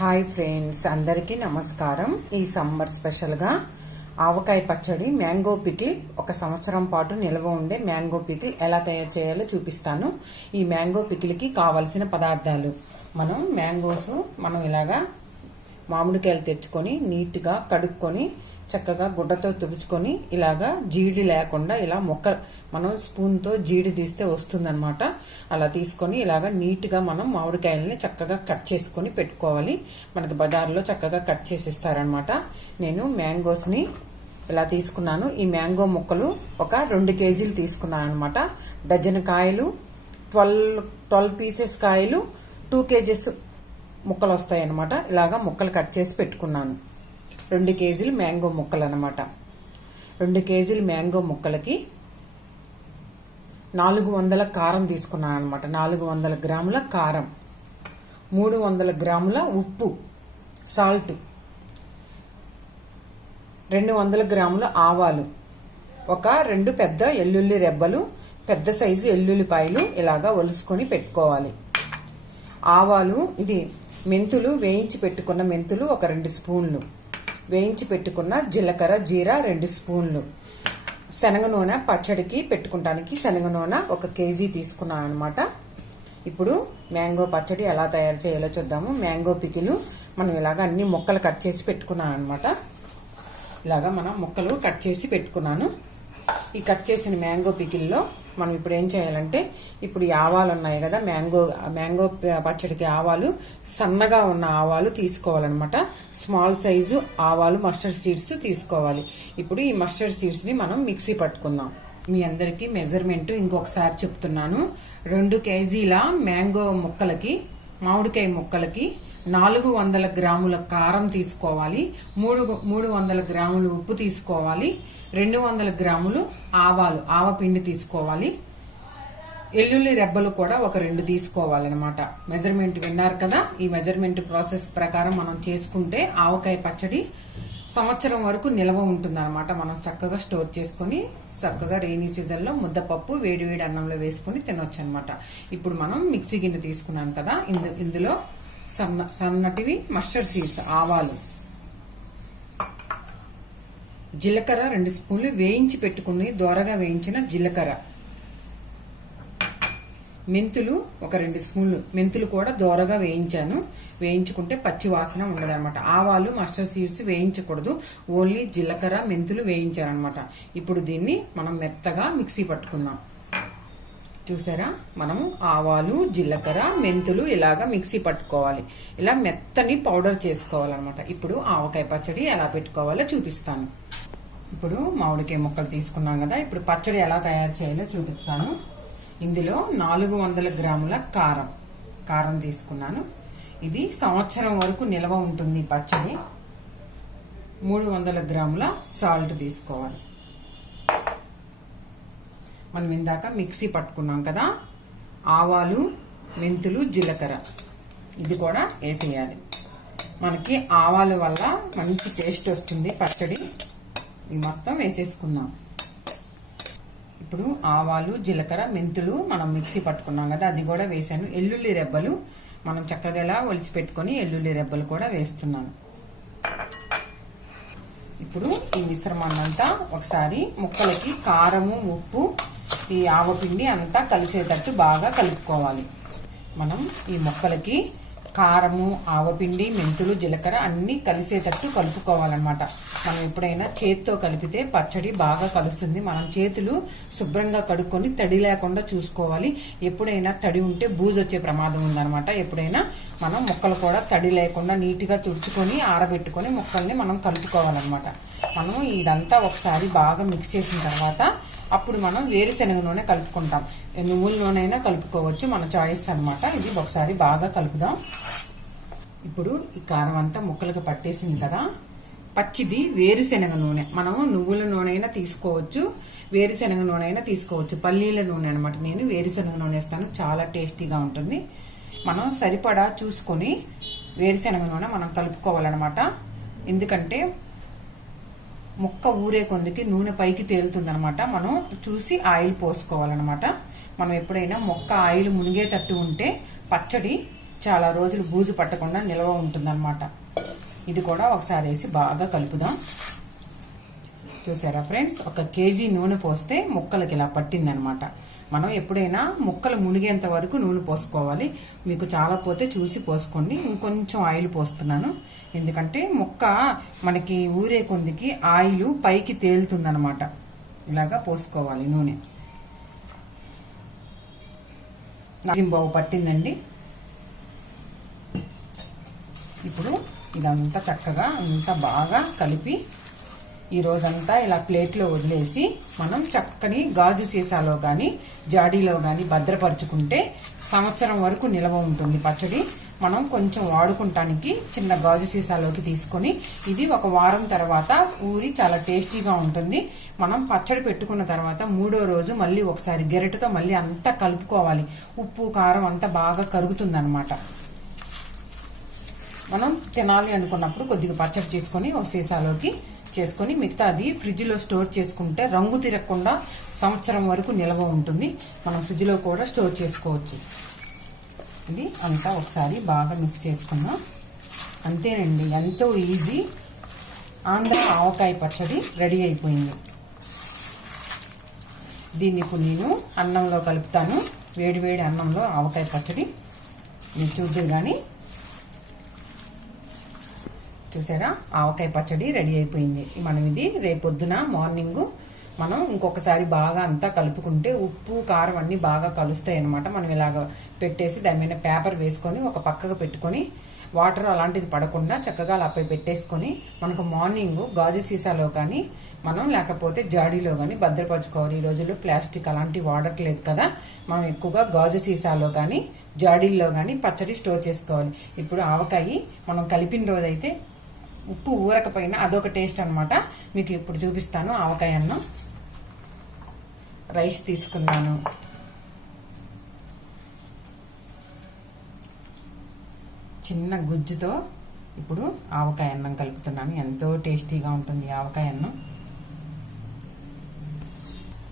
Hi friends అందరికీ నమస్కారం. ఈ సమ్మర్ స్పెషల్గా ఆవకాయ పచ్చడి మ్యాంగో పికిల్ ఒక సంవత్సరం పాటు నిల్వ ఉండే మ్యాంగో పికిల్ ఎలా తయారు చేయాలో చూపిస్తాను. ఈ మ్యాంగో పికిల్కి కావలసిన పదార్థాలు. మనం మ్యాంగోస్ మనం ఇలాగా మామిడికాయలు తెచ్చుకొని నీట్గా కడుక్కొని చక్కగా గుడ్డతో తుడుచుకొని ఇలాగా జీడి లేకుండా ఇలా మొక్క మనం స్పూన్తో జీడి తీస్తే వస్తుందన్నమాట. అలా తీసుకొని ఇలాగా నీట్గా మనం మామిడికాయలని చక్కగా కట్ చేసుకొని పెట్టుకోవాలి. మనకి బజార్లో చక్కగా కట్ చేసి ఇస్తారనమాట నేను మ్యాంగోస్ని ఇలా తీసుకున్నాను. ఈ మ్యాంగో ముక్కలు ఒక రెండు కేజీలు తీసుకున్నాను అనమాట డజన్ కాయలు ట్వెల్వ్ ట్వెల్వ్ పీసెస్ కాయలు టూ కేజెస్ ముక్కలు వస్తాయన్నమాట ఇలాగా ముక్కలు కట్ చేసి పెట్టుకున్నాను. రెండు కేజీలు మ్యాంగో ముక్కలు అనమాట రెండు కేజీలు మ్యాంగో ముక్కలకి నాలుగు వందల కారం తీసుకున్నాను అనమాట నాలుగు వందల గ్రాముల కారం. మూడు వందల గ్రాముల ఉప్పు. సాల్ట్. రెండు వందల గ్రాముల ఆవాలు. ఒక రెండు పెద్ద ఎల్లుల్లి రెబ్బలు పెద్ద సైజు ఎల్లుల్లిపాయలు ఇలాగా ఒలుసుకొని పెట్టుకోవాలి. ఆవాలు ఇది మెంతులు వేయించి పెట్టుకున్న మెంతులు ఒక రెండు స్పూన్లు. వేయించి పెట్టుకున్న జీలకర్ర జీరా రెండు స్పూన్లు. శనగ నూనె పచ్చడికి పెట్టుకుంటానికి శనగ నూనె ఒక కేజీ తీసుకున్నాను అనమాట ఇప్పుడు మ్యాంగో పచ్చడి ఎలా తయారు చేయాలో చూద్దాము. మ్యాంగో పికిలు మనం ఇలాగ అన్ని ముక్కలు కట్ చేసి పెట్టుకున్నాను అనమాట ఇలాగా మనం ముక్కలు కట్ చేసి పెట్టుకున్నాను. ఈ కట్ చేసిన మ్యాంగో పికిల్లో మనం ఇప్పుడు ఏం చేయాలంటే ఇప్పుడు ఈ ఆవాలు ఉన్నాయి కదా మ్యాంగో మ్యాంగో పచ్చడికి ఆవాలు సన్నగా ఉన్న ఆవాలు తీసుకోవాలన్నమాట. స్మాల్ సైజు ఆవాలు మస్టర్డ్ సీడ్స్ తీసుకోవాలి. ఇప్పుడు ఈ మస్టర్డ్ సీడ్స్ని మనం మిక్సీ పట్టుకుందాం. మీ అందరికీ మెజర్మెంట్ ఇంకొకసారి చెప్తున్నాను. రెండు కేజీల మ్యాంగో ముక్కలకి మామిడికాయ ముక్కలకి నాలుగు వందల గ్రాముల కారం తీసుకోవాలి మూడు మూడు వందల గ్రాములు ఉప్పు తీసుకోవాలి రెండు వందల గ్రాములు ఆవాలు ఆవపిండి తీసుకోవాలి. ఎల్లుల్లి రెబ్బలు కూడా ఒక రెండు తీసుకోవాలన్నమాట. మెజర్మెంట్ విన్నారు కదా? ఈ మెజర్మెంట్ ప్రాసెస్ ప్రకారం మనం చేసుకుంటే ఆవకాయ పచ్చడి సంవత్సరం వరకు నిల్వ ఉంటుందన్నమాట. మనం చక్కగా స్టోర్ చేసుకుని చక్కగా రెయినీ సీజన్లో ముద్దపప్పు వేడి వేడి అన్నంలో వేసుకుని తినొచ్చు అనమాట ఇప్పుడు మనం మిక్సీ గిన్నె తీసుకున్నాం కదా ఇందు ఇందులో సన్న సన్నటివి మస్టర్డ్ సీడ్స్ ఆవాలు. జీలకర్ర రెండు స్పూన్లు వేయించి పెట్టుకుని దోరగా వేయించిన జీలకర్ర. మెంతులు ఒక రెండు స్పూన్లు. మెంతులు కూడా దోరగా వేయించాను. వేయించుకుంటే పచ్చి వాసన ఉండదన్నమాట. ఆవాలు మస్టర్డ్ సీడ్స్ వేయించకూడదు. ఓన్లీ జీలకర్ర మెంతులు వేయించారనమాట ఇప్పుడు దీన్ని మనం మెత్తగా మిక్సీ పట్టుకుందాం. చూసారా? మనము ఆవాలు జీలకర్ర మెంతులు ఇలాగా మిక్సీ పట్టుకోవాలి. ఇలా మెత్తని పౌడర్ చేసుకోవాలన్నమాట. ఇప్పుడు ఆవకాయ పచ్చడి ఎలా పెట్టుకోవాలో చూపిస్తాను. ఇప్పుడు మామిడికాయ ముక్కలు తీసుకున్నాం కదా. ఇప్పుడు పచ్చడి ఎలా తయారు చేయాలో చూపిస్తాను. ఇందులో నాలుగు వందల గ్రాముల కారం. కారం తీసుకున్నాను. ఇది సంవత్సరం వరకు నిల్వ ఉంటుంది పచ్చడి. మూడు వందల గ్రాముల సాల్ట్ తీసుకోవాలి. మనం ఇందాక మిక్సీ పట్టుకున్నాం కదా. ఆవాలు మెంతులు జీలకర్ర. ఇది కూడా వేసేయాలి. మనకి ఆవాల వల్ల మంచి టేస్ట్ వస్తుంది పచ్చడి. ఇది మొత్తం వేసేసుకుందాం. ఇప్పుడు ఆవాలు జీలకర్ర మెంతులు మనం మిక్సీ పట్టుకున్నాం కదా అది కూడా వేసాను. ఎల్లుల్లి రెబ్బలు మనం చక్కగా ఒలిచి పెట్టుకుని ఎల్లుల్లి రెబ్బలు కూడా వేస్తున్నాను. ఇప్పుడు ఈ మిశ్రమాన్నంతా ఒకసారి ముక్కలకి కారము ఉప్పు ఈ ఆవపిండి అంతా కలిసేటట్టు బాగా కలుపుకోవాలి. మనం ఈ మొక్కలకి కారము ఆవపిండి మెంతులు జీలకర్ర అన్నీ కలిసేటట్టు కలుపుకోవాలన్నమాట. మనం ఎప్పుడైనా చేతితో కలిపితే పచ్చడి బాగా కలుస్తుంది. మనం చేతులు శుభ్రంగా కడుక్కొని తడి లేకుండా చూసుకోవాలి. ఎప్పుడైనా తడి ఉంటే బూజు వచ్చే ప్రమాదం ఉందన్నమాట. ఎప్పుడైనా మనం ముక్కలు కూడా తడి లేకుండా నీట్గా తుడుచుకొని ఆరబెట్టుకొని ముక్కల్ని మనం కలుపుకోవాలన్నమాట. మనం ఇదంతా ఒకసారి బాగా మిక్స్ చేసిన తర్వాత అప్పుడు మనం వేరుశనగ నూనె కలుపుకుంటాం. నువ్వుల నూనె అయినా కలుపుకోవచ్చు మన చాయిస్ అనమాట ఇది ఒకసారి బాగా కలుపుదాం. ఇప్పుడు ఈ కారం అంతా ముక్కలకు పట్టేసింది కదా. పచ్చిది వేరుశనగ నూనె. మనం నువ్వుల నూనె అయినా తీసుకోవచ్చు వేరుశనగ నూనె అయినా తీసుకోవచ్చు. పల్లీల నూనె అనమాట నేను వేరుశనగ నూనె వేస్తాను. చాలా టేస్టీగా ఉంటుంది. మనం సరిపడా చూసుకొని వేరుశనగ నూనె మనం కలుపుకోవాలన్నమాట. ఎందుకంటే ముక్క ఊరే కొందికి నూనె పైకి తేలుతుందనమాట మనం చూసి ఆయిల్ పోసుకోవాలన్నమాట. మనం ఎప్పుడైనా మొక్క ఆయిల్ మునిగేటట్టు ఉంటే పచ్చడి చాలా రోజులు బూజు పట్టకుండా నిల్వ ఉంటుందన్నమాట. ఇది కూడా ఒకసారి వేసి బాగా కలుపుదాం. చూసారా ఫ్రెండ్స్? ఒక కేజీ నూనె పోస్తే ముక్కలకి ఇలా పట్టిందనమాట. మనం ఎప్పుడైనా ముక్కలు మునిగేంత వరకు నూనె పోసుకోవాలి. మీకు చాలా పోతే చూసి పోసుకోండి. ఇంకొంచెం ఆయిల్ పోస్తున్నాను. ఎందుకంటే ముక్క మనకి ఊరే కొందికి ఆయిల్ పైకి తేలుతుందనమాట. ఇలాగా పోసుకోవాలి నూనె. బావు పట్టిందండి. ఇప్పుడు ఇదంతా చక్కగా అంతా బాగా కలిపి ఈ రోజంతా ఇలా ప్లేట్లో వదిలేసి మనం చక్కని గాజు సీసాలో కానీ జాడీలో కానీ భద్రపరుచుకుంటే సంవత్సరం వరకు నిల్వ ఉంటుంది పచ్చడి. మనం కొంచెం వాడుకుంటానికి చిన్న గాజు సీసాలోకి తీసుకొని ఇది ఒక వారం తర్వాత ఊరి చాలా టేస్టీగా ఉంటుంది. మనం పచ్చడి పెట్టుకున్న తర్వాత మూడో రోజు మళ్ళీ ఒకసారి గెరటితో మళ్ళీ అంతా కలుపుకోవాలి. ఉప్పు కారం అంతా బాగా కరుగుతుందనమాట మనం తినాలి అనుకున్నప్పుడు కొద్దిగా పచ్చడి చేసుకొని ఒక సీసాలోకి చేసుకొని మిగతా అది ఫ్రిడ్జ్లో స్టోర్ చేసుకుంటే రంగు తిరగకుండా సంవత్సరం వరకు నిల్వ ఉంటుంది. మనం ఫ్రిడ్జ్లో కూడా స్టోర్ చేసుకోవచ్చు. ఇది అంతా ఒకసారి బాగా మిక్స్ చేసుకున్నాం. అంతేనండి ఎంతో ఈజీ. ఆంధ్ర ఆవకాయ పచ్చడి రెడీ అయిపోయింది. దీన్ని ఇప్పుడు నేను అన్నంలో కలుపుతాను. వేడి వేడి అన్నంలో ఆవకాయ పచ్చడి. మీరు చూద్దరు కానీ చూసారా? ఆవకాయ పచ్చడి రెడీ అయిపోయింది. మనం ఇది రేపొద్దున మార్నింగ్ మనం ఇంకొకసారి బాగా అంతా కలుపుకుంటే ఉప్పు కారం అన్ని బాగా కలుస్తాయి అనమాట మనం ఇలాగ పెట్టేసి దాని మీద పేపర్ వేసుకొని ఒక పక్కకు పెట్టుకొని వాటర్ అలాంటిది పడకుండా చక్కగా అలా పెట్టేసుకొని మనకు మార్నింగ్ గాజు సీసాలో కానీ మనం లేకపోతే జాడీలో కానీ భద్రపరచుకోవాలి. ఈ రోజుల్లో ప్లాస్టిక్ అలాంటివి వాడట్లేదు కదా. మనం ఎక్కువగా గాజు సీసాలో కానీ జాడీల్లో కానీ పచ్చడి స్టోర్ చేసుకోవాలి. ఇప్పుడు ఆవకాయ మనం కలిపిన రోజైతే ఉప్పు ఊరకపోయినా అదొక టేస్ట్ అనమాట మీకు ఇప్పుడు చూపిస్తాను ఆవకాయ అన్నం. రైస్ తీసుకున్నాను. చిన్న గుజ్జుతో ఇప్పుడు ఆవకాయ అన్నం కలుపుతున్నాను. ఎంతో టేస్టీగా ఉంటుంది ఆవకాయ అన్నం.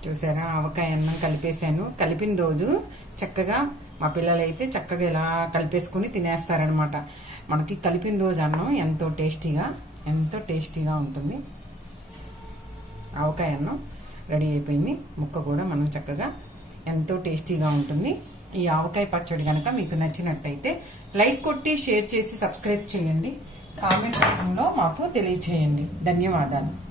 చూసారా? ఆవకాయ అన్నం కలిపేశాను. కలిపిన రోజు చక్కగా మా పిల్లలైతే చక్కగా ఇలా కలిపేసుకుని తినేస్తారనమాట మనకి కలిపిన రోజు అన్నం ఎంతో టేస్టీగా ఎంతో టేస్టీగా ఉంటుంది. ఆవకాయ అన్నం రెడీ అయిపోయింది. ముక్క కూడా మనం చక్కగా ఎంతో టేస్టీగా ఉంటుంది. ఈ ఆవకాయ పచ్చడి కనుక మీకు నచ్చినట్టయితే లైక్ కొట్టి షేర్ చేసి సబ్స్క్రైబ్ చేయండి. కామెంట్ రూపంలో మాకు తెలియచేయండి. ధన్యవాదాలు.